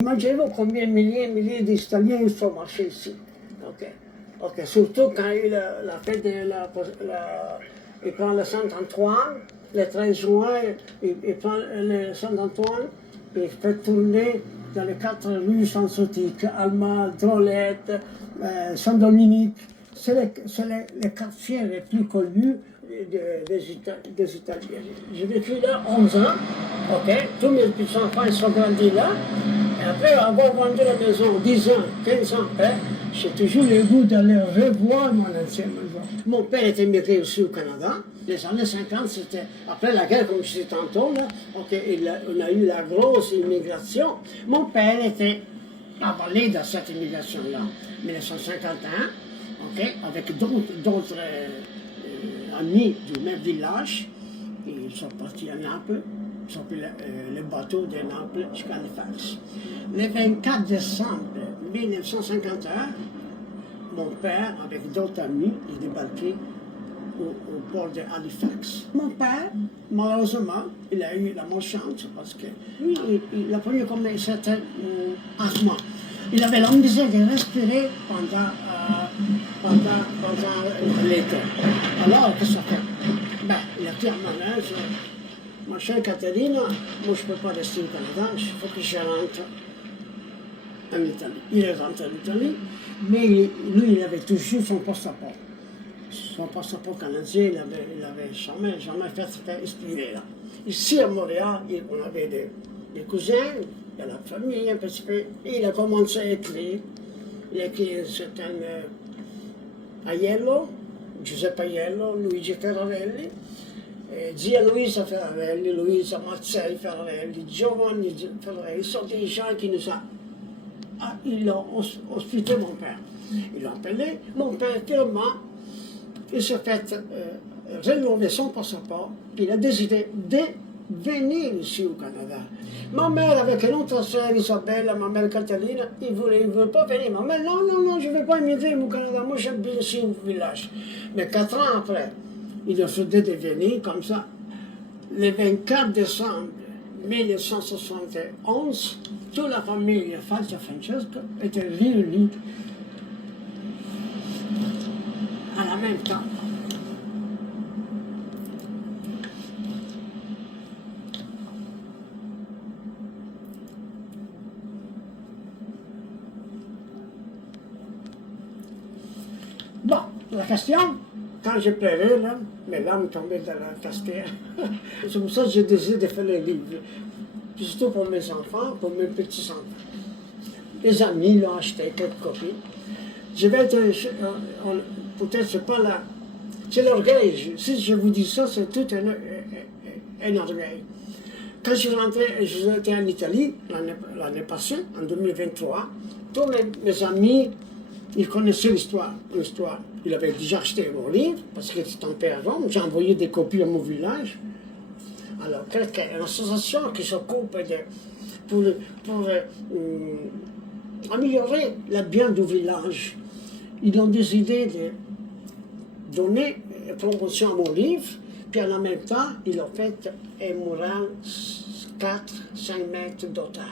Imaginez-vous combien de milliers d'Italiens il faut marcher ici. Ok. Surtout quand il a fait il prend le Saint-Antoine, le 13 juin, il prend le Saint-Antoine, et il fait tourner dans les 4 rues sensotiques, Alma, Drolette, Saint-Dominique. C'est les quartiers les plus connus des Italiens. J'ai vécu là 11 ans, tous mes petits-enfants ils sont grandis là. Et après avoir vendu la maison 10 ans, 15 ans après, j'ai toujours le goût d'aller revoir mon ancienne maison. Mon père était immigré aussi au Canada. Les années 50, c'était après la guerre, comme je disais tantôt, là, on a eu la grosse immigration. Mon père était avalé dans cette immigration-là, 1951, avec d'autres amis du même village. Ils sont partis à Naples. Ils ont pris le bateau de Naples jusqu'à Halifax. Le 24 décembre 1951, mon père, avec d'autres amis, est débarqué au port de Halifax. Mon père, malheureusement, il a eu la malchance parce que lui, il a connu comme un certain asthme. Il avait la misère de respirer pendant l'été. Alors, qu'est-ce qu'il a fait? Il a dit à ma mère, ma chère Caterina, moi je ne peux pas rester au Canada, il faut que je rentre en Italie. Il est rentré en Italie, mais lui, il avait toujours son passeport. Son passeport canadien, il avait jamais fait expirer là. Ici à Montréal, on avait des cousins, il y a la famille un petit peu, et il a commencé à écrire. Il a écrit un certain Aiello, Giuseppe Aiello, Luigi Ferrarelli, Zia Luisa Ferrarelli, Luisa Mazzei Ferrarelli, Giovanni Ferrarelli, sont des gens qui nous ont... ils ont hospité mon père. Ils l'ont appelé. Mon père, tellement, il s'est fait renouveler son passeport, puis il a décidé de venir ici au Canada. Ma mère, avec une autre sœur, Isabelle, ma mère Catalina, ils ne voulaient pas venir. Ma mère, non, je ne veux pas immigrer au Canada, moi j'aime bien ici au village. Mais 4 ans après, il a décidé de venir comme ça. Le 24 décembre 1971, toute la famille Falcia Francesco était réunie à la même temps. Bon, la question, quand j'ai pleuré, là, mes larmes tombaient dans la castère. C'est pour ça que j'ai décidé de faire le livre. Surtout pour mes enfants, pour mes petits-enfants. Les amis l'ont acheté, quelques copies. Je vais être, peut-être c'est pas là, c'est l'orgueil. Si je vous dis ça, c'est tout un orgueil. Quand je suis rentré, j'étais en Italie l'année passée, en 2023, tous mes amis, ils connaissaient l'histoire. Ils avaient déjà acheté mon livre, parce qu'il était en paix à Rome. J'ai envoyé des copies à mon village. Alors, une association qui s'occupe pour améliorer le bien du village, ils ont décidé de donner promotion à mon livre, puis en même temps, ils ont fait un mural 4-5 mètres d'auteur.